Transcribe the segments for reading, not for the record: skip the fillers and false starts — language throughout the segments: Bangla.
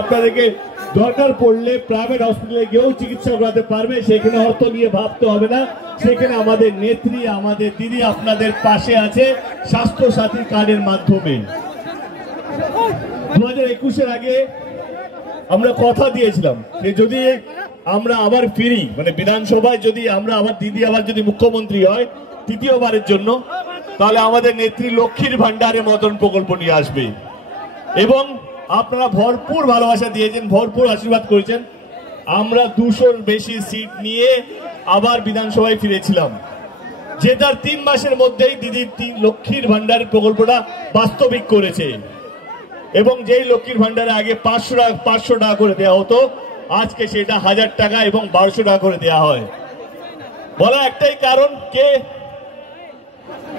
আপনাদেরকে দরকার পড়লে প্রাইভেট হসপিটালে গিয়েও চিকিৎসা করাতে পারবে, সেখানে অর্থ নিয়ে ভাবতে হবে না। সেখানে আমাদের নেত্রী, আমাদের দিদি আপনাদের পাশে আছে স্বাস্থ্য সাথী কার্ডের মাধ্যমে। 2021-এর আগে আমরা কথা দিয়েছিলাম যে যদি আমরা আবার ফিরি, মানে বিধানসভায় যদি আমরা আবার দিদি আবার যদি মুখ্যমন্ত্রী হয় তৃতীয়বারের জন্য, তাহলে আমাদের নেত্রী লক্ষ্মীর ভান্ডারের মতন প্রকল্প নিয়ে আসবে। এবং আপনারা ভরপুর ভালোবাসা দিয়েছেন, ভরপুর আশীর্বাদ করেছেন। আমরা 200-র বেশি সিট নিয়ে আবার বিধানসভায় ফিরেছিলাম, যে তার 3 মাসের মধ্যেই দিদি লক্ষ্মীর ভান্ডারের প্রকল্পটা বাস্তবিক করেছে। এবং যেই লক্ষ্মীর ভান্ডারে আগে 500 টাকা করে দেওয়া হতো, আজকে সেটা 1000 টাকা এবং 1200 টাকা করে দেওয়া হয়। বলা একটাই কারণ,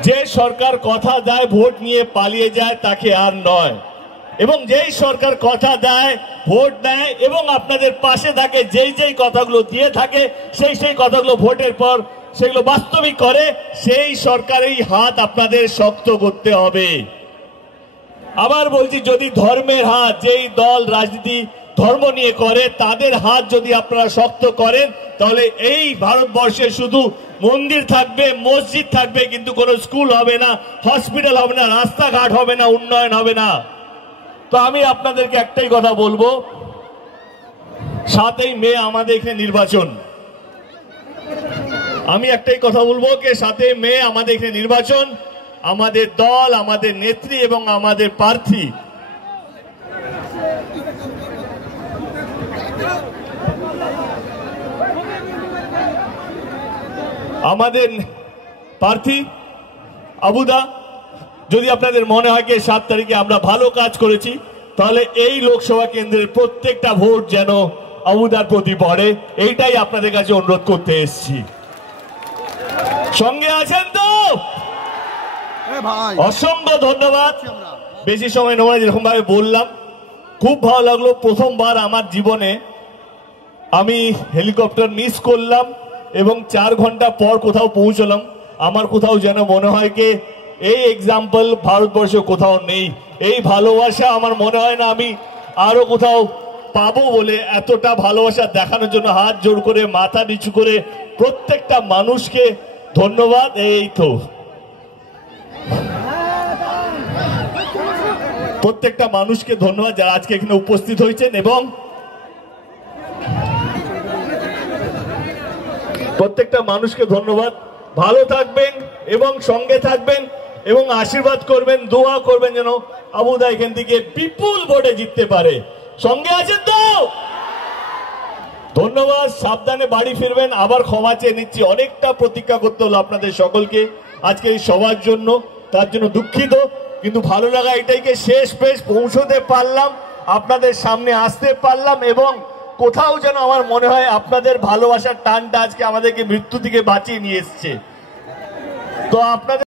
যে সরকার কথা দেয় ভোট নিয়ে পালিয়ে যায় তাকে আর নয়, এবং যেই সরকার কথা দেয় ভোট নেয় এবং আপনাদের পাশে থাকে, যেই কথাগুলো দিয়ে থাকে সেই কথাগুলো ভোটের পর সেগুলো বাস্তবিক করে, সেই সরকারের হাত আপনাদের শক্ত করতে হবে। আবার বলছি, যদি ধর্মের হাত, যেই দল রাজনীতি ধর্ম নিয়ে করে, তাদের হাত যদি আপনারা শক্ত করেন, তাহলে এই ভারতবর্ষে শুধু মন্দির থাকবে, মসজিদ থাকবে, কিন্তু কোনো স্কুল হবে না, হসপিটাল হবে না, রাস্তাঘাট হবে না, উন্নয়ন হবে না। তো আমি আপনাদেরকে একটাই কথা বলবো, 7ই মে আমাদের এখানে নির্বাচন। আমি একটাই কথা বলবো, 7ই মে আমাদের এখানে নির্বাচন। আমাদের দল, আমাদের নেত্রী এবং আমাদের প্রার্থী আবুদা, যদি আপনাদের মনে হয় 7 তারিখে আমরা ভালো কাজ করেছি, তাহলে এই লোকসভা কেন্দ্রের প্রত্যেকটা ভোট যেন আবুদার প্রতি পড়ে, এইটাই আপনাদের কাছে অনুরোধ করতে এসেছি। সঙ্গে আছেন তো? অসংখ্য ধন্যবাদ। বেশি সময় নেব না, যেরকম ভাবে বললাম খুব ভালো লাগলো। প্রথমবার আমার জীবনে আমি হেলিকপ্টার মিস করলাম এবং 4 ঘন্টা পর কোথাও পৌঁছলাম। আমার কোথাও যেন মনে হয় এই এক্সাম্পল ভারতবর্ষে কোথাও নেই। এই ভালোবাসা আমার মনে হয় না আমি আরো কোথাও পাবো বলে। এতটা ভালোবাসা দেখানোর জন্য হাত জোর করে, মাথা নিচু করে প্রত্যেকটা মানুষকে ধন্যবাদ। এই তো প্রত্যেকটা মানুষকে ধন্যবাদ যারা আজকে এখানে উপস্থিত হয়েছেন, এবং প্রত্যেকটা মানুষকে ধন্যবাদ। ভালো থাকবেন এবং সঙ্গে থাকবেন এবং আশীর্বাদ করবেন, দোয়া করবেন যেন আবুদা এখান থেকে বিপুল ভোটে জিততে পারে। সঙ্গে আছেন তো? ধন্যবাদ। সাবধানে বাড়ি ফিরবেন। আবার ক্ষমা চেয়ে নিচ্ছি, অনেকটা প্রতীক্ষা করতে হলো আপনাদের সকলকে আজকে এই সবার জন্য, তার জন্য দুঃখিত। কিন্তু ভালো লাগা এটাই শেষ পেশ পৌঁছতে পারলাম, আপনাদের সামনে আসতে পারলাম, এবং কোথাও যেন আমার মনে হয় আপনাদের ভালোবাসার টানটা আজকে আমাদেরকে মৃত্যু থেকে বাঁচিয়ে নিয়ে এসছে। তো আপনাদের